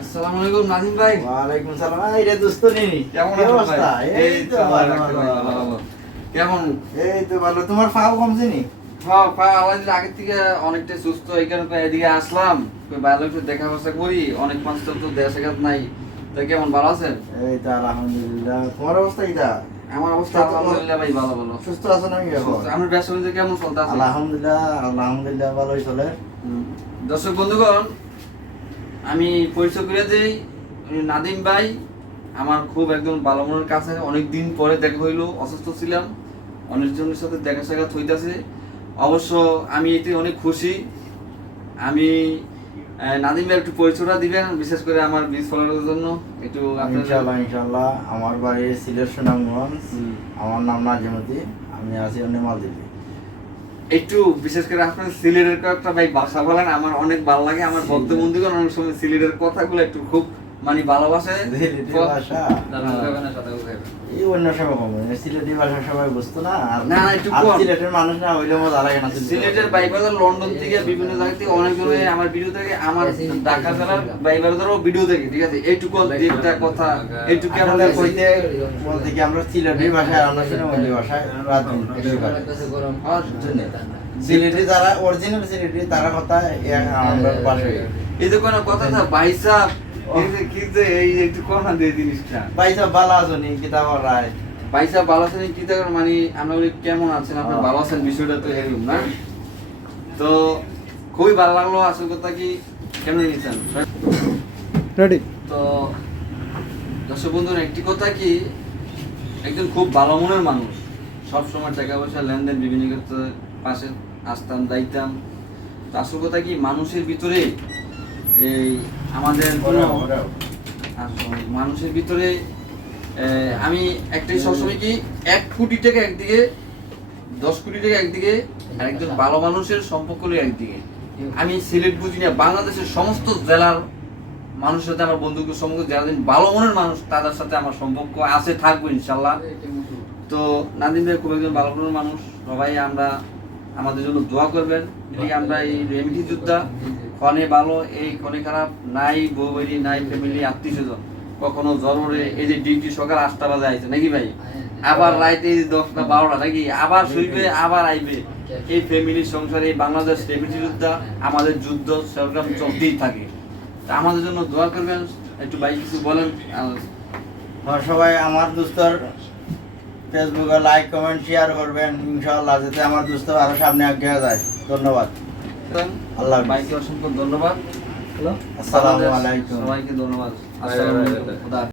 আসসালামু আলাইকুম নাজিম ভাই। ওয়ালাইকুম সালাম। এই রে দোস্ত নেই কেমন কি আছেন ভাই? অবস্থা? এই তো ভালো। কেমন? এই তো ভালো। তোমার ফাও কমছে নি? হ্যাঁ প্রায় আলাদা আগের থেকে অনেকটা সুস্থ, এই কারণে এদিকে আসলাম। ভালো একটু দেখা বসা করি, অনেক মাস তো দেশে কাজ নাই। তো কেমন, ভালো আছেন? এই তো আলহামদুলিল্লাহ। তোমার অবস্থা কিটা? আমার অবস্থা আলহামদুলিল্লাহ ভাই, ভালো ভালো। সুস্থ আছো নাকি এখন? আমার ব্যবসা বাণিজ্য কেমন চলতেছে? আলহামদুলিল্লাহ ভালোই চলে। দর্শক বন্ধুগণ, আমি পরিচয় করে দিই, নাদিম ভাই আমার খুব একদম ভালো মনের কাছে। অনেক দিন পরে দেখা হইলো, অসুস্থ ছিলাম, অনেকজনের সাথে দেখা সাক্ষাৎ হইতাছে। অবশ্য আমি এতে অনেক খুশি। আমি নাদিম ভাই একটু পরিচয়টা দিবেন, বিশেষ করে আমার বীজ ফলানোর জন্য একটু। ইনশাআল্লাহ। আমার বাড়ি সিলেট সুনামগঞ্জ। আমার নাম নাজিমুদ্দিন, আমি আছি মালদ্বীপে। একটু বিশেষ করে আপনার সিলেটের কয়েকটা ভাই ভাষা বলেন, আমার অনেক ভালো লাগে। আমার বদ্ধ বন্ধুগণ অনেক সময় সিলেটের কথাগুলো একটু খুব মানে ভালোবাসে। ভাষা এই অন্য সময় কম, সিলেটি ভাষা সবাই বুঝতো না। না একটু সিলেটের মানুষ না হইলে মজা লাগে না। সিলেটের বাইবাজার, লন্ডন থেকে বিভিন্ন জায়গা থেকে অনেকজনে আমার ভিডিও থেকে, আমার ঢাকা জেলার বাইবাজারও ভিডিও থেকে, ঠিক আছে। এইটুকু একটা কথা, এইটুকু আমরা কইতে বলতে কি আমরা সিলেটি ভাষায় আমরা শুনে ওই ভাষায় সিলেটি যারা অরিজিনাল সিলেটি তারা কথা আমরা ভাষায় এই তো কোনো কথা না ভাই সাহেব। কি যে এই একটু কথা দিয়ে জিনিসটা ভাই সাহেব ভালো আছো নি কিতাব রায় ভাই সাহেব ভালো আছেন কি তার মানে আমরা বলি কেমন আছেন আপনি, ভালো আছেন বিষয়টা তো এরকম না। তো খুবই ভালো লাগলো। আসল কথা কি কেমন নিয়েছেন রেডি। তো দর্শক বন্ধুরা, একটি কথা কি, একজন খুব ভালো মনের মানুষ, সব সময় টাকা পয়সা লেনদেন বিভিন্ন ক্ষেত্রে পাশে আসতাম যাইতাম। তো আসল কথা কি, মানুষের ভিতরে এই আমাদের কোনো মানুষের ভিতরে আমি একটাই সবসময় কি, 1 কোটি টাকা একদিকে, 10 কোটি টাকা একদিকে, আর একজন ভালো মানুষের সম্পর্ক হলো একদিকে। আমি সিলেট বুঝি না, বাংলাদেশের সমস্ত জেলার মানুষের সাথে আমার বন্ধুকে সম্পর্ক, যারা ভালো মনের মানুষ তাদের সাথে আমার সম্পর্ক আছে, থাকবো ইনশাল্লাহ। তো নাদিম ভাই খুব একজন ভালো মনের মানুষ। সবাই আমরা আমাদের জন্য দোয়া করবেন। আমরা এই রেমিডি যোদ্ধা, ক্ষণে ভালো এই ক্ষণে খারাপ, নাই বউ বাড়ি, নাই ফ্যামিলি, আত্মীয় স্বজন, কখনো জ্বরে এই যে ডিউটি সকাল 8টা বাজে আইছে নাকি ভাই, আবার রাইতে 10টা 12টা নাকি, আবার শুইবে আবার আইবে। এই ফ্যামিলি সংসারে এই বাংলাদেশ রেমিডি যোদ্ধা, আমাদের যুদ্ধ সংগ্রাম চলতেই থাকে। তা আমাদের জন্য দোয়া করবেন। একটু ভাই কিছু বলেন। সবাই আমার দোস্তর ফেসবুকে লাইক কমেন্ট শেয়ার করবেন ইনশাআল্লাহ, যাতে আমার দোস্ত আরো সামনে এগিয়ে যায়। ধন্যবাদ। আল্লাহ ভাইকে অসংখ্য ধন্যবাদ। আসসালামু আলাইকুম। সবাইকে ধন্যবাদ। আসসালামু আলাইকুম।